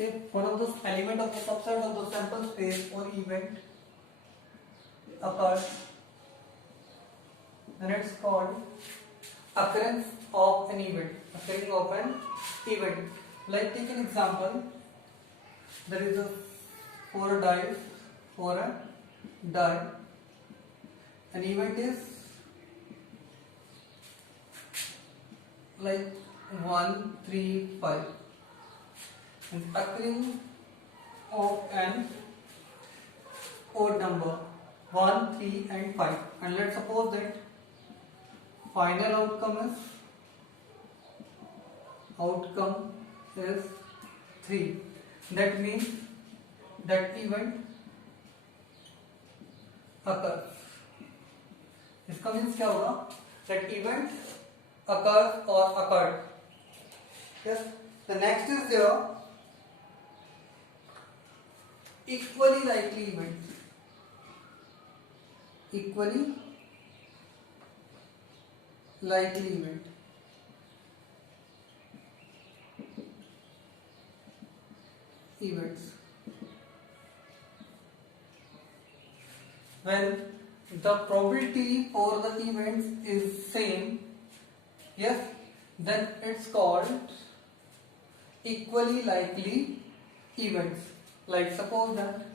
if one of those element of the subset of the sample space or event occurs, then it's called occurrence of an event. Occurring of an event. Like take an example. There is a for a die. An event is like 1, 3, 5. And occurring of an odd number 1, 3 and 5. And let's suppose that final outcome is 3. That means that event occurs. इसका means क्या होगा? That event occurs or occurred. Yes. The next is there equally likely events. Equally likely event. Events. When the probability for the events is same, yes, then it's called equally likely events. Like suppose that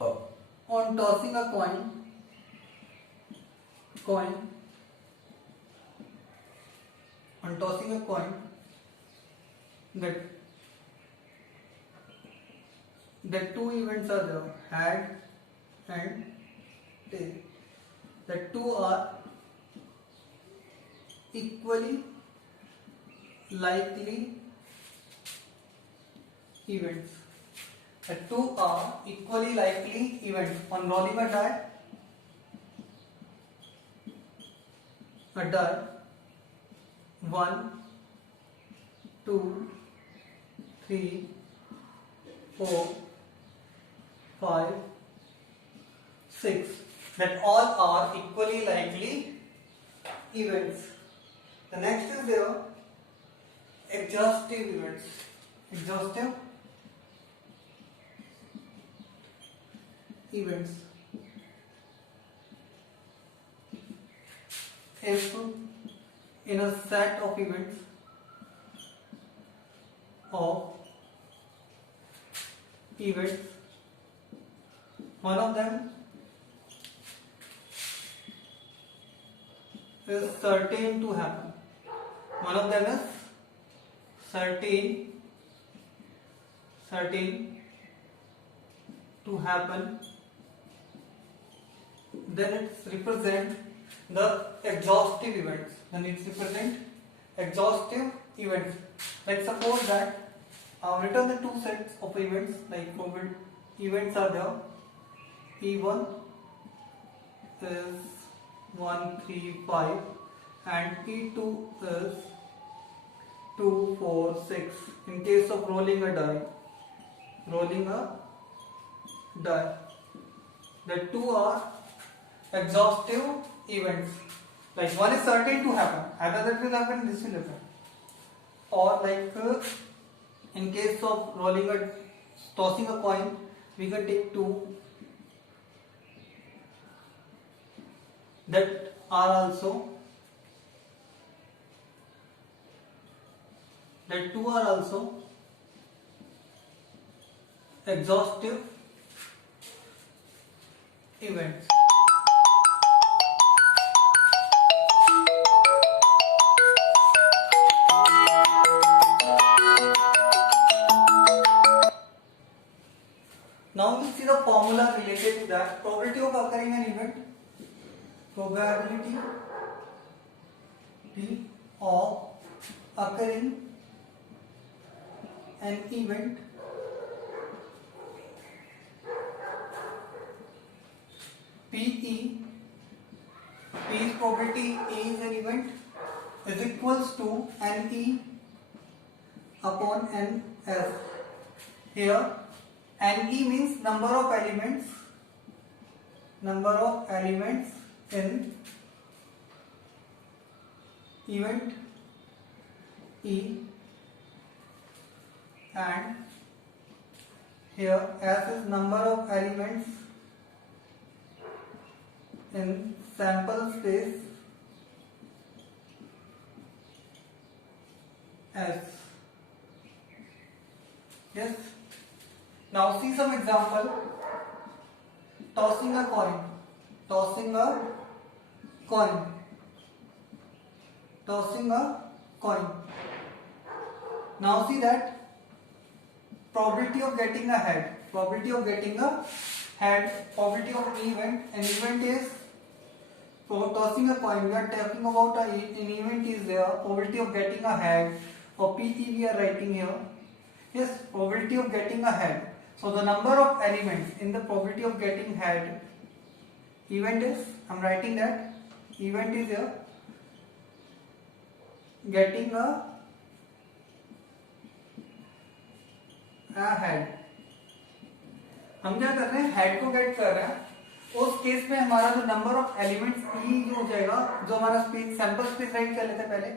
on tossing a coin that two events are there, head and tail. The two are equally likely events. The two are equally likely events. On rolling a die, 1, 2, 3, 4, 5, 6. That all are equally likely events. The next is there exhaustive events. Exhaustive events. If in a set of events one of them is certain to happen. One of them is certain to happen. Then it's represent the exhaustive events. Then it's represent exhaustive events. Like suppose that I've written the two sets of events. Like events are there. E1 is 1, 3, 5 and E2 is 2, 4, 6. In case of rolling a die, the two are exhaustive events. Like one is certain to happen, either that will happen, this will happen. Or like in case of tossing a coin, we can take two that are also exhaustive events. Now we see the formula related to that. Probability of occurring an event. Probability of occurring an event PE, P's probability A is an event is equals to NE upon NS. Here NE means number of elements in event E and here S is number of elements in sample space S. Yes. Now see some example. Tossing a coin. Tossing a coin. Tossing a coin. Now see that probability of getting a head. Probability of getting a head. Probability of an event. An event is for tossing a coin. We are talking about an event is there. Probability of getting a head. For PT we are writing here. Yes, probability of getting a head. So the number of elements in the probability of getting head. Event is, I am writing that event is here. Getting a head. हम क्या कर रहे हैं, head को gate कर रहे हैं. उस केस में हमारा जो नंबर ऑफ एलिमेंट्स ई जो हो जाएगा, जो हमारा स्पेस सैंपल स्पेस राइट कर लेते हैं पहले.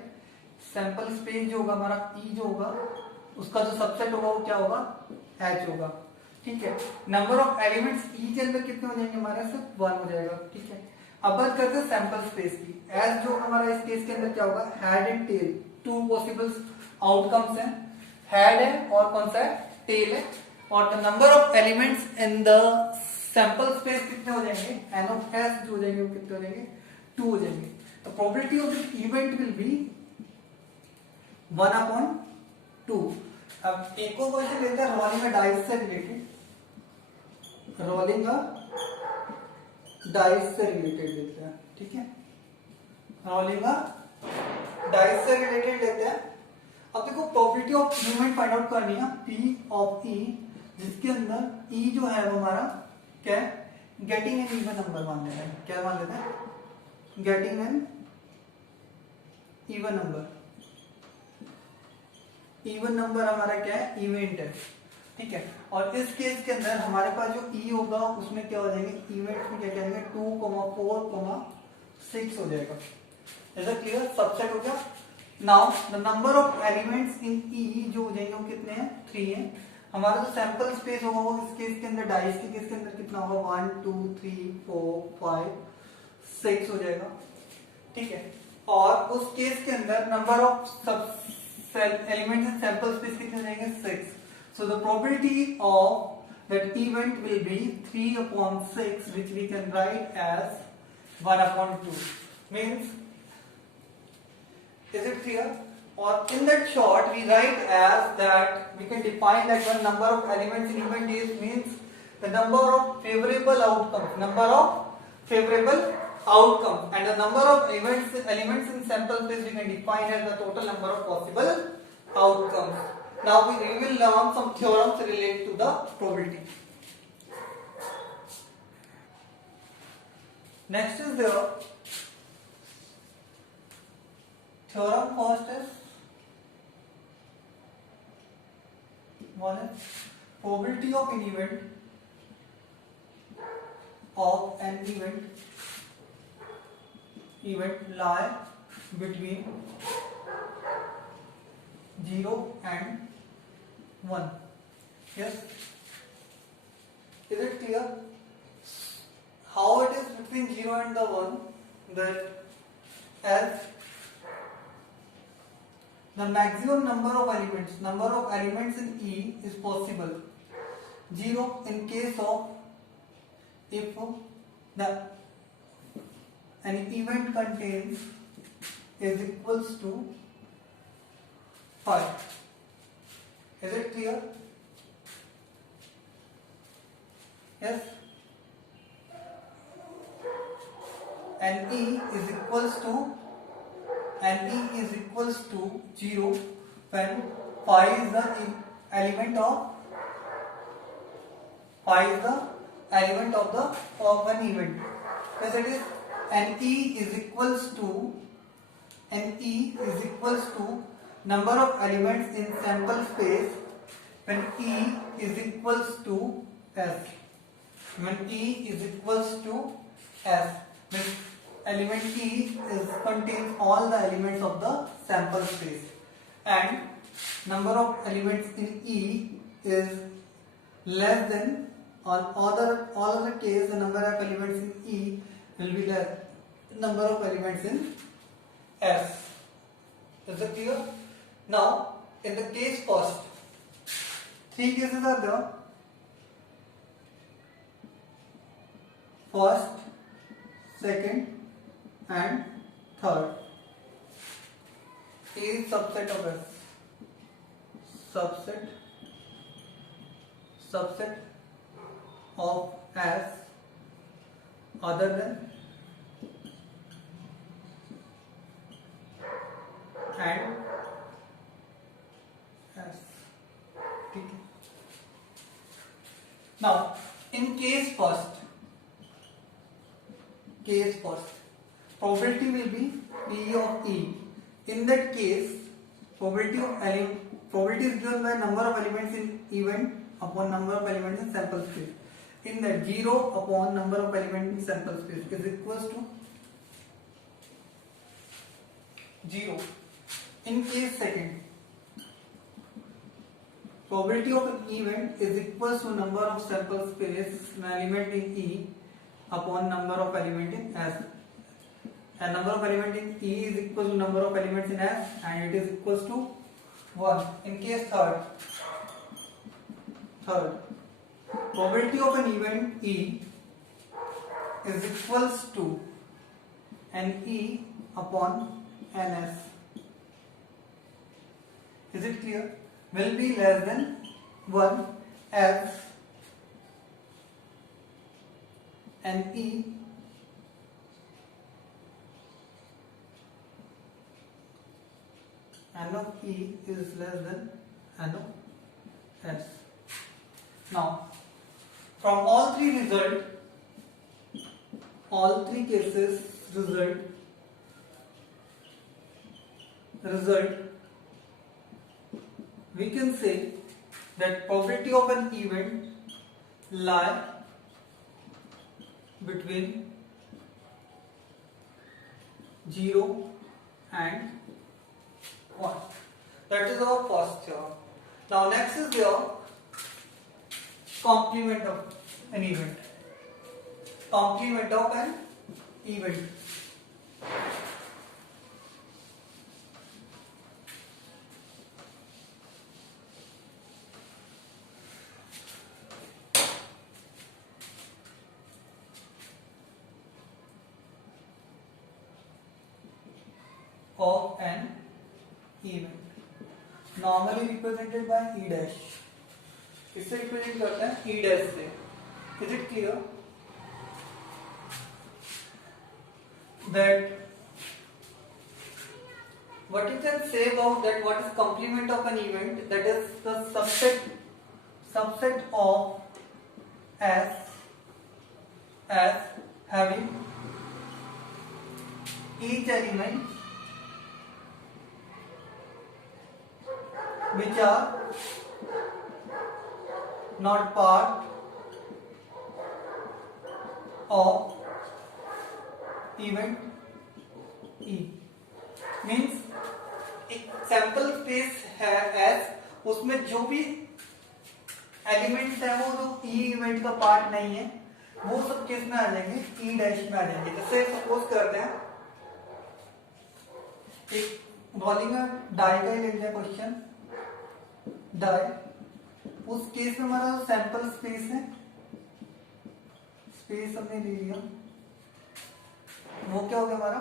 सैंपल स्पेस जो होगा हमारा ई जो होगा उसका जो सबसेट होगा वो क्या होगा, एच होगा. ठीक है. नंबर ऑफ एलिमेंट्स ई के अंदर कितने हो जाएंगे हमारे, सिर्फ 1 हो जाएगा. ठीक है. अब बात करते हैं सैंपल स्पेस की. एच जो हमारा इस केस के अंदर क्या होगा, head and tail. 2 possible outcomes हैं, हेड है और कौन सा है, टेल है. और the number of elements in the sample space कितने हो जाएंगे, एन ऑफ एस जो हो जाएंगे वो कितने हो जाएंगे, 2 हो जाएंगे. तो probability of this event will be 1/2. अब एक और क्वेश्चन लेते हैं रोलिंग अ डाइस से रिलेटेड. रोलिंग अ डाइस से रिलेटेड लेते हैं. ठीक है. रोलिंग अ डाइस से रिलेटेड लेते हैं. अब देखो probability of movement find out करनी है, पी ऑफ ई, जिसके अंदर ई जो है वो हमारा क्या है, गेटिंग एन इवन नंबर मान लेते हैं. क्या मान लेते हैं, getting an even number. Even number हमारा क्या है, इवेंट है. ठीक है. और इस केस के अंदर हमारे पास जो ई होगा उसमें क्या हो जाएंगे, इवेंट में क्या कहेंगे 2, 4, 6 हो जाएगा. ऐसा क्लियर, सबसेट हो गया. Now the number of elements in E जो हो जाएंगे वो कितने हैं, 3 हैं. हमारा जो सैंपल स्पेस होगा वो इस केस के अंदर, डाइस के केस के अंदर कितना होगा, 1, 2, 3, 4, 5, 6 हो जाएगा. ठीक है. और उस केस के अंदर number of elements in sample space कितने हो जाएंगे, 6. So the probability of that event will be 3/6, which we can write as 1/2. Means, is it clear? Or in that short we write as that we can define that one number of elements in event is means the number of favorable outcomes, number of favorable outcomes, and the number of elements in sample space we can define as the total number of possible outcomes. Now we will learn some theorems related to the probability. Next is the theorem. First is one is probability of an event lie between 0 and 1. Yes. Is it clear? How it is between 0 and the 1? That as the maximum number of elements in E is possible. 0 in case of if an event contains is equals to 5. Is it clear? Yes. And E is equals to 0 when phi is the element of an event. As it is, and E is equals to number of elements in sample space when E is equals to S. When E is equals to S, when element E contains all the elements of the sample space, and number of elements in E is less than on all other case the number of elements in E will be less number of elements in S. Is it clear? Now in the case first, three cases are there. First, second and third. A is subset of S. Subset of S other than and S. ठीक है. Now in case first, probability will be P of E. In that case, probability is given by number of elements in event upon number of elements in sample space. In that 0 upon number of elements in sample space is equals to 0. In case second, probability of an event is equals to number of sample space element in E upon number of element in S. And number of element in E is equal to number of elements in S and it is equals to 1. In case third, probability of an event E is equals to NE upon NS. Is it clear? Will be less than 1 as NE N of E is less than N of S. Now, from all three cases result, we can say that probability of an event lie between 0 and 1. That is our first theorem. Now next is your complement of an event. Complement of an event. Of an event, normally represented by E dash. इससे represent करते हैं E dash से. Is it clear that what you can say about that? What is complement of an event? That is the subset of S as having each element which are not part of event E. Means एक sample space है S, उसमें जो भी elements है वो जो E event का part नहीं है वो सब किस में आ जाएंगे, E डैश में आ जाएंगे. जैसे सपोज करते हैं एक वॉल्यूम डाई का ही ले लिया क्वेश्चन, डाई. उस केस में हमारा जो सैंपल स्पेस है, स्पेस हमने ले लिया, वो क्या हो गया हमारा